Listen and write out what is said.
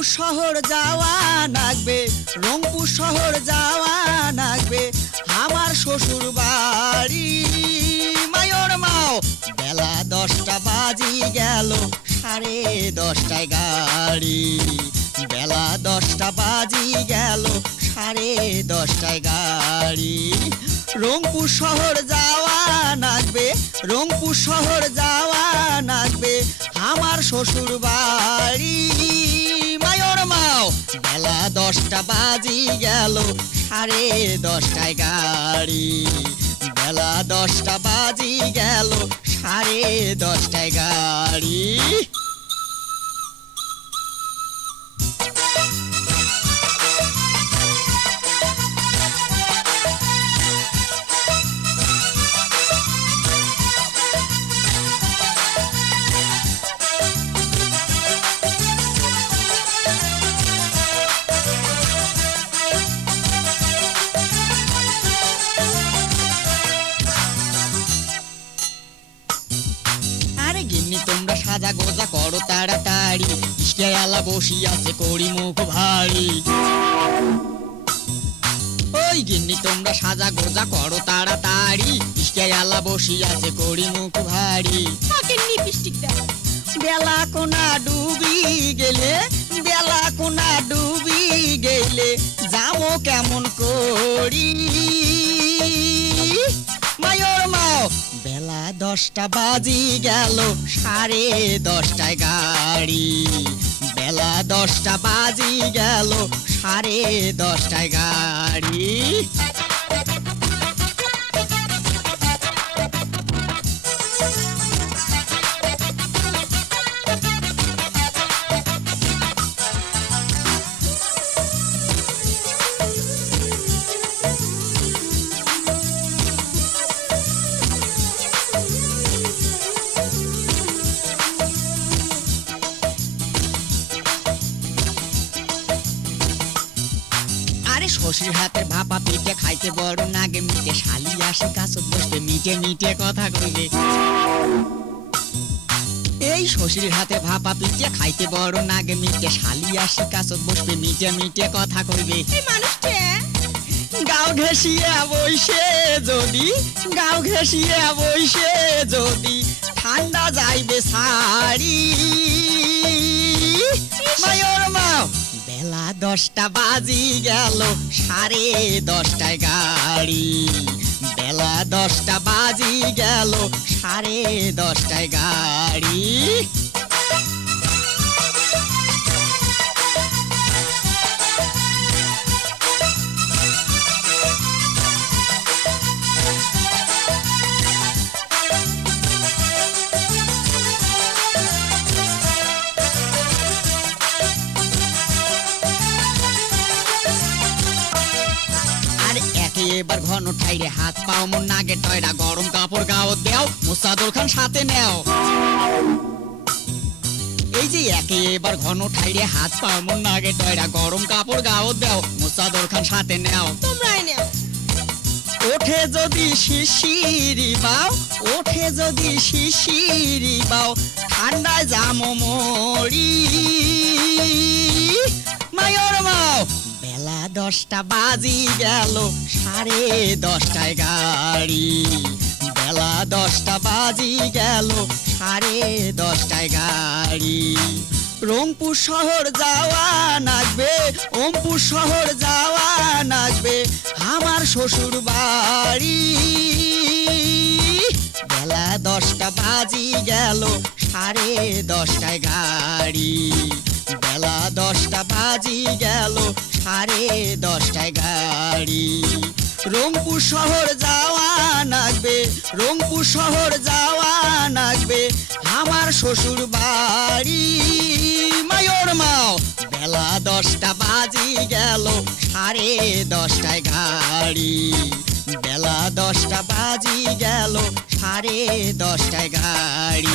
রংপুর শহর যাওয়া লাগবে, রংপুর শহর যাওয়া লাগবে। আমার শ্বশুর বাড়ি মায়র মাও, বেলা দশটা বাজি গেল, সাড়ে দশটায় গাড়ি। বেলা দশটা বাজি গেল, সাড়ে দশটায় গাড়ি। রংপুর শহর যাওয়া লাগবে, রংপুর শহর যাওয়া লাগবে। আমার শ্বশুর বাড়ি মাও বেলা দশটা বাজি গেল, সাড়ে দশটায় গাড়ি। বেলা দশটা বাজি গেল, সাড়ে দশটায় গাড়ি। ইস্কে আলা বসি করি মুখ ভারী। ওই গিন্নি তোমরা সাজা গোজা করো তাড়াতাড়ি। ইস্কে আলা বসি আছে করি মুখ ভারী। থাকে লিপস্টিকটা বেলা কোনা ডুবি গেলে বেলা কোনা ডুবি গেলে যাব কেমন করি? মায়র মাও বেলা দশটা বাজি গেল সাড়ে দশটায় গাড়ি। দশটা বাজি গেল সাড়ে দশটায় গাড়ি। আরে শ্বশুর হাতে ভাপা পিঠে খাইতে বড় নাগে মিটে শালি আসে কাছত বসবে মিটে মিটে কথা কইবে এই শ্বশুর হাতে ভাপা পিঠে খাইতে বড় নাগে মিটে শালি আসে কাছত বসবে মিটে মিটে কথা কইবে এই মানুষটা গাও ঘেঁষিয়ে বইসে যদি গাও ঘেঁষিয়ে বইসে যদি ঠান্ডা যাইবে সারি দশটা বাজি গেল সাড়ে দশটায় গাড়ি। বেলা দশটা বাজি গেল সাড়ে দশটায় গাড়ি। এবার ঘন ঠাইরে হাত পাও মন নাগে টয়রা গরম কাপড় গাও দেও মুসাদুল খান সাথে নেও। এই যে একে এবার ঘন ঠাইরে হাত পাও মন নাগে টয়রা গরম কাপড় গাও দেও মুসাদুল খান সাথে নেও। তোমরাই নেও। ওঠে যদি শিশিরি বাও ওঠে যদি শিশিরি বাও ঠান্ডায় জামো মরি। মায়র বেলা দশটা বাজি গেল, সাড়ে দশটায় গাড়ি। বেলা দশটা বাজি গেল, সাড়ে দশটায় গাড়ি। রংপুর শহর যাওয়া নাচবে ওমপুর শহর যাওয়া নাচবে আমার শ্বশুর বাড়ি। বেলা দশটা বাজি গেল, সাড়ে দশটায় গাড়ি। বেলা দশটা বাজি গেল সাড়ে দশটায় গাড়ি। রংপুর শহর যাওয়া লাগবে রংপুর শহর যাওয়া লাগবে আমার শ্বশুর বাড়ি। মায়র মাও, বেলা দশটা বাজি গেল, সাড়ে দশটায় গাড়ি। বেলা দশটা বাজি গেল, সাড়ে দশটায় গাড়ি।